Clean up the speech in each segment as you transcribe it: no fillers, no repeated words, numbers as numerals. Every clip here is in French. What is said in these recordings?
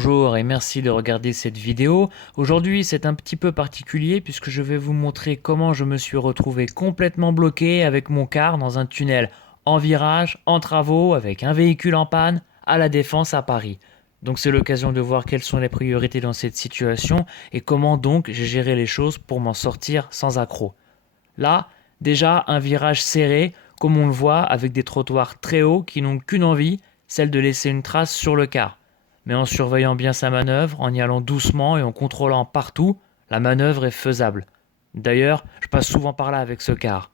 bonjour et merci de regarder cette vidéo. Aujourd'hui c'est un petit peu particulier puisque je vais vous montrer comment je me suis retrouvé complètement bloqué avec mon car dans un tunnel en virage, en travaux, avec un véhicule en panne à La Défense à Paris. Donc c'est l'occasion de voir quelles sont les priorités dans cette situation et comment donc j'ai géré les choses pour m'en sortir sans accroc. Là, déjà un virage serré, comme on le voit, avec des trottoirs très hauts qui n'ont qu'une envie, celle de laisser une trace sur le car. Mais en surveillant bien sa manœuvre, en y allant doucement et en contrôlant partout, la manœuvre est faisable. D'ailleurs, je passe souvent par là avec ce car.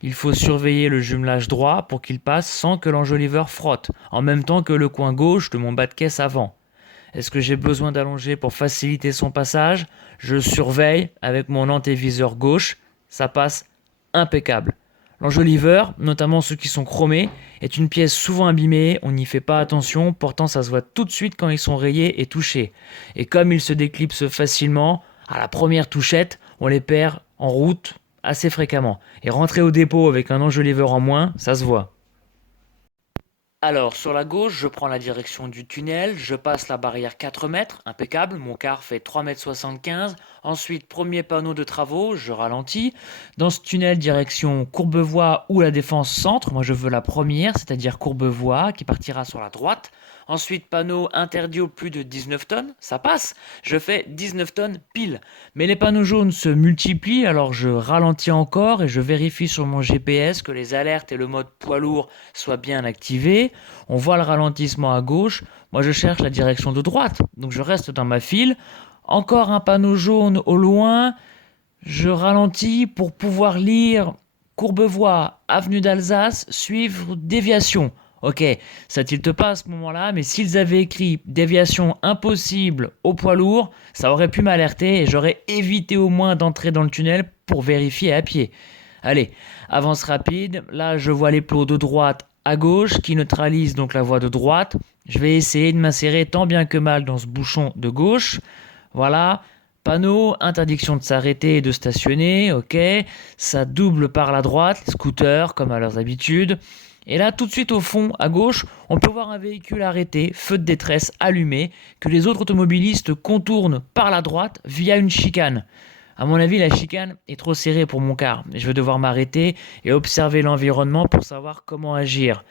Il faut surveiller le jumelage droit pour qu'il passe sans que l'enjoliveur frotte, en même temps que le coin gauche de mon bas de caisse avant. Est-ce que j'ai besoin d'allonger pour faciliter son passage? Je surveille avec mon antéviseur gauche, ça passe impeccable. L'enjoliveur, notamment ceux qui sont chromés, est une pièce souvent abîmée, on n'y fait pas attention, pourtant ça se voit tout de suite quand ils sont rayés et touchés. Et comme ils se déclipsent facilement, à la première touchette, on les perd en route assez fréquemment. Et rentrer au dépôt avec un enjoliveur en moins, ça se voit. Alors, sur la gauche, je prends la direction du tunnel, je passe la barrière 4 mètres, impeccable, mon car fait 3,75 m. Ensuite, premier panneau de travaux, je ralentis. Dans ce tunnel, direction Courbevoie ou la Défense Centre, moi je veux la première, c'est-à-dire Courbevoie, qui partira sur la droite. Ensuite, panneau interdit au plus de 19 tonnes, ça passe, je fais 19 tonnes pile. Mais les panneaux jaunes se multiplient, alors je ralentis encore et je vérifie sur mon GPS que les alertes et le mode poids lourd soient bien activés. On voit le ralentissement à gauche, moi je cherche la direction de droite, donc je reste dans ma file. Encore un panneau jaune au loin, je ralentis pour pouvoir lire Courbevoie, avenue d'Alsace, suivre déviation. Ok, ça tilte pas à ce moment-là, mais s'ils avaient écrit déviation impossible au poids lourd, ça aurait pu m'alerter et j'aurais évité au moins d'entrer dans le tunnel pour vérifier à pied. Allez, avance rapide, là je vois les plots de droite à gauche qui neutralisent donc la voie de droite. Je vais essayer de m'insérer tant bien que mal dans ce bouchon de gauche. Voilà, panneau, interdiction de s'arrêter et de stationner, ok, ça double par la droite, les scooters comme à leurs habitudes. Et là, tout de suite au fond, à gauche, on peut voir un véhicule arrêté, feu de détresse allumé, que les autres automobilistes contournent par la droite via une chicane. À mon avis, la chicane est trop serrée pour mon car. Je vais devoir m'arrêter et observer l'environnement pour savoir comment agir.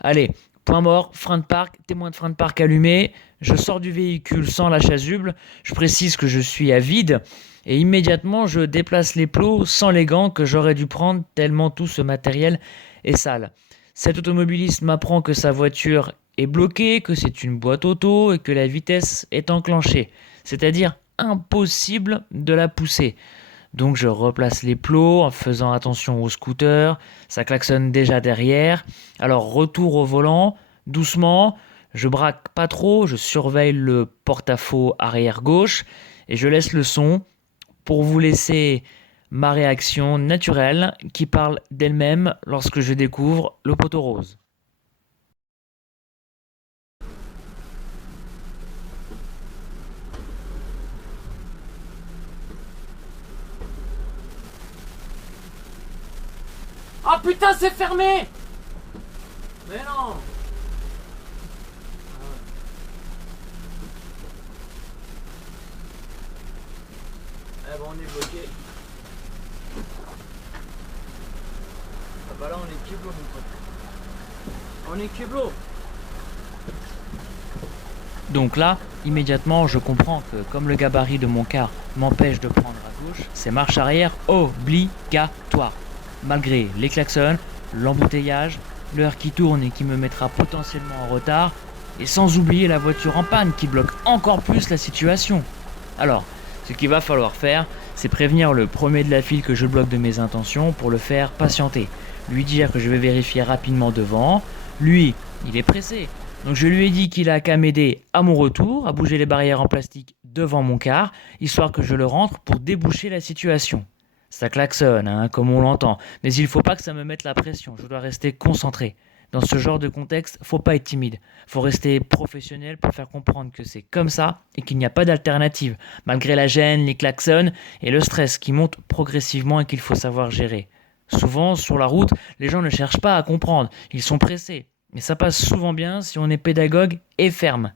Allez, point mort, frein de parc, témoin de frein de parc allumé. Je sors du véhicule sans la chasuble. Je précise que je suis à vide. Et immédiatement, je déplace les plots sans les gants que j'aurais dû prendre tellement tout ce matériel est sale. Cet automobiliste m'apprend que sa voiture est bloquée, que c'est une boîte auto et que la vitesse est enclenchée. C'est-à-dire impossible de la pousser. Donc je replace les plots en faisant attention au scooter, ça klaxonne déjà derrière. Alors retour au volant, doucement, je braque pas trop, je surveille le porte-à-faux arrière gauche et je laisse le son pour vous laisser ma réaction naturelle qui parle d'elle-même lorsque je découvre le poteau rose. Ah putain, c'est fermé! Mais non! Eh ben on est bloqué. Ah bah là on est keblo mon pote. On est keblo. Donc là, immédiatement, je comprends que comme le gabarit de mon car m'empêche de prendre à gauche, c'est marche arrière obligatoire. Malgré les klaxons, l'embouteillage, l'heure qui tourne et qui me mettra potentiellement en retard, et sans oublier la voiture en panne qui bloque encore plus la situation. Alors, ce qu'il va falloir faire, c'est prévenir le premier de la file que je bloque de mes intentions pour le faire patienter. Lui dire que je vais vérifier rapidement devant. Lui, il est pressé. Donc je lui ai dit qu'il a qu'à m'aider à mon retour, à bouger les barrières en plastique devant mon car, histoire que je le rentre pour déboucher la situation. Ça klaxonne, hein, comme on l'entend, mais il faut pas que ça me mette la pression, je dois rester concentré. Dans ce genre de contexte, faut pas être timide, faut rester professionnel pour faire comprendre que c'est comme ça et qu'il n'y a pas d'alternative, malgré la gêne, les klaxons et le stress qui monte progressivement et qu'il faut savoir gérer. Souvent, sur la route, les gens ne cherchent pas à comprendre, ils sont pressés. Mais ça passe souvent bien si on est pédagogue et ferme.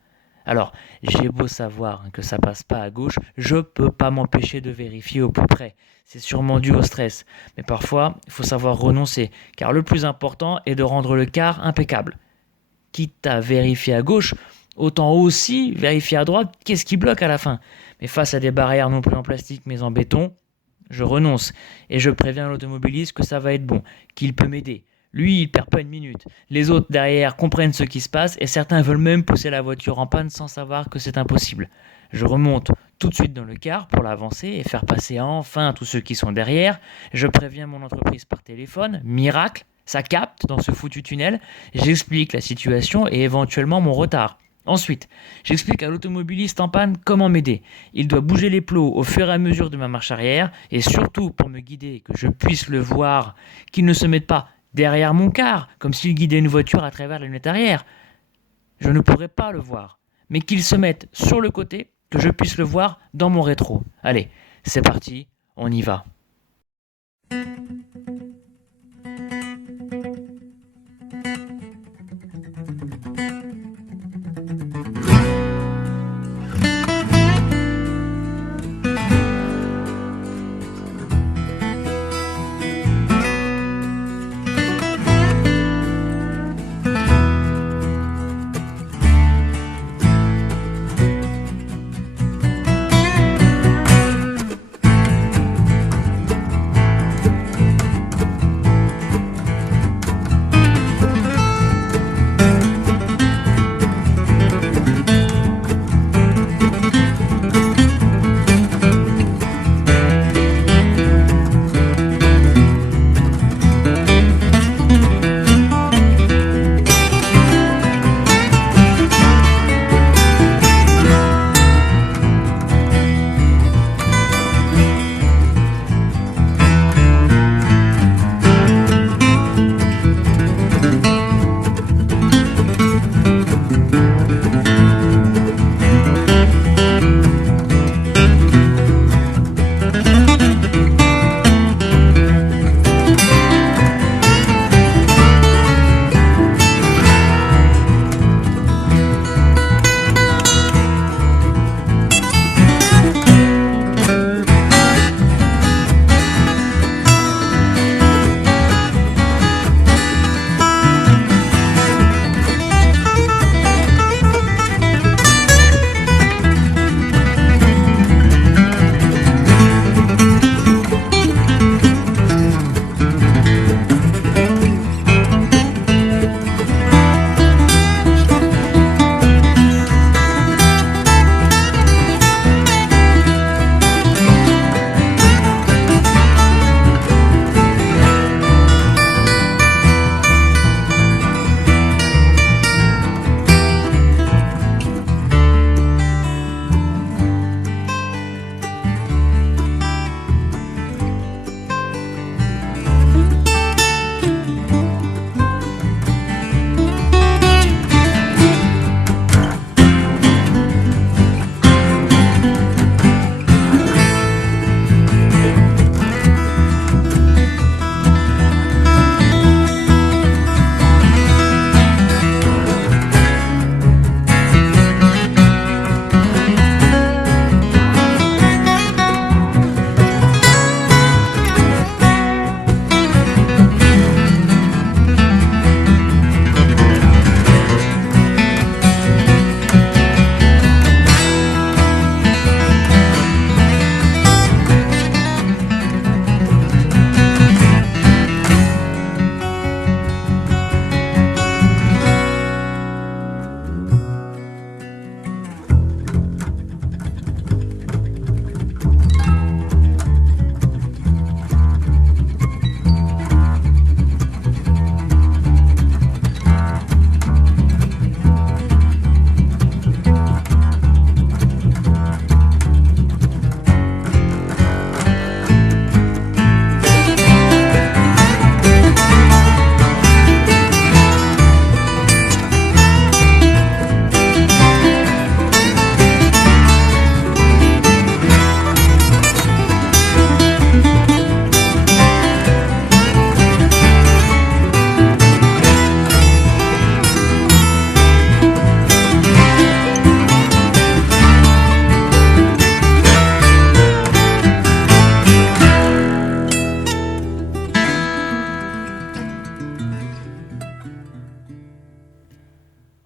Alors, j'ai beau savoir que ça passe pas à gauche, je peux pas m'empêcher de vérifier au plus près. C'est sûrement dû au stress. Mais parfois, il faut savoir renoncer, car le plus important est de rendre le quart impeccable. Quitte à vérifier à gauche, autant aussi vérifier à droite qu'est-ce qui bloque à la fin. Mais face à des barrières non plus en plastique mais en béton, je renonce et je préviens l'automobiliste que ça va être bon, qu'il peut m'aider. Lui, il perd pas une minute. Les autres derrière comprennent ce qui se passe et certains veulent même pousser la voiture en panne sans savoir que c'est impossible. Je remonte tout de suite dans le car pour l'avancer et faire passer enfin tous ceux qui sont derrière. Je préviens mon entreprise par téléphone, miracle, ça capte dans ce foutu tunnel. J'explique la situation et éventuellement mon retard. Ensuite, j'explique à l'automobiliste en panne comment m'aider. Il doit bouger les plots au fur et à mesure de ma marche arrière et surtout pour me guider, que je puisse le voir, qu'il ne se mette pas derrière mon car, comme s'il guidait une voiture à travers la lunette arrière. Je ne pourrais pas le voir, mais qu'il se mette sur le côté, que je puisse le voir dans mon rétro. Allez, c'est parti, on y va.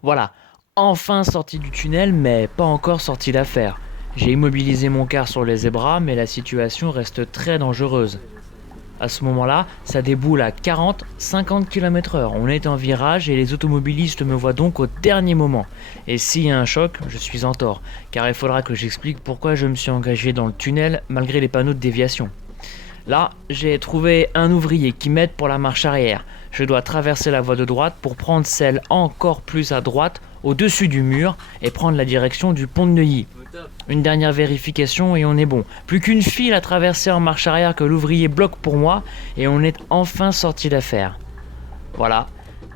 Voilà, enfin sorti du tunnel, mais pas encore sorti d'affaire. J'ai immobilisé mon car sur les zébras, mais la situation reste très dangereuse. À ce moment-là, ça déboule à 40-50 km/h. On est en virage et les automobilistes me voient donc au dernier moment. Et s'il y a un choc, je suis en tort, car il faudra que j'explique pourquoi je me suis engagé dans le tunnel malgré les panneaux de déviation. Là, j'ai trouvé un ouvrier qui m'aide pour la marche arrière. Je dois traverser la voie de droite pour prendre celle encore plus à droite, au-dessus du mur, et prendre la direction du pont de Neuilly. Une dernière vérification et on est bon. Plus qu'une file à traverser en marche arrière que l'ouvrier bloque pour moi, et on est enfin sorti d'affaire. Voilà,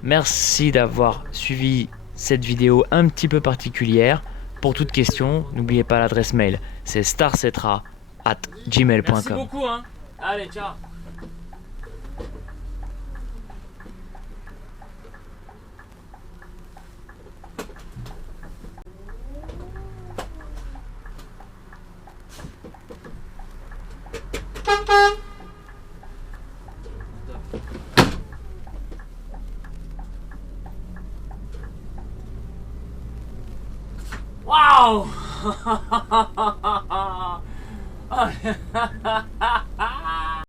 merci d'avoir suivi cette vidéo un petit peu particulière. Pour toute question, n'oubliez pas l'adresse mail, c'est Merci starcetra@gmail.com. beaucoup, hein. Allez, ciao. Waouh.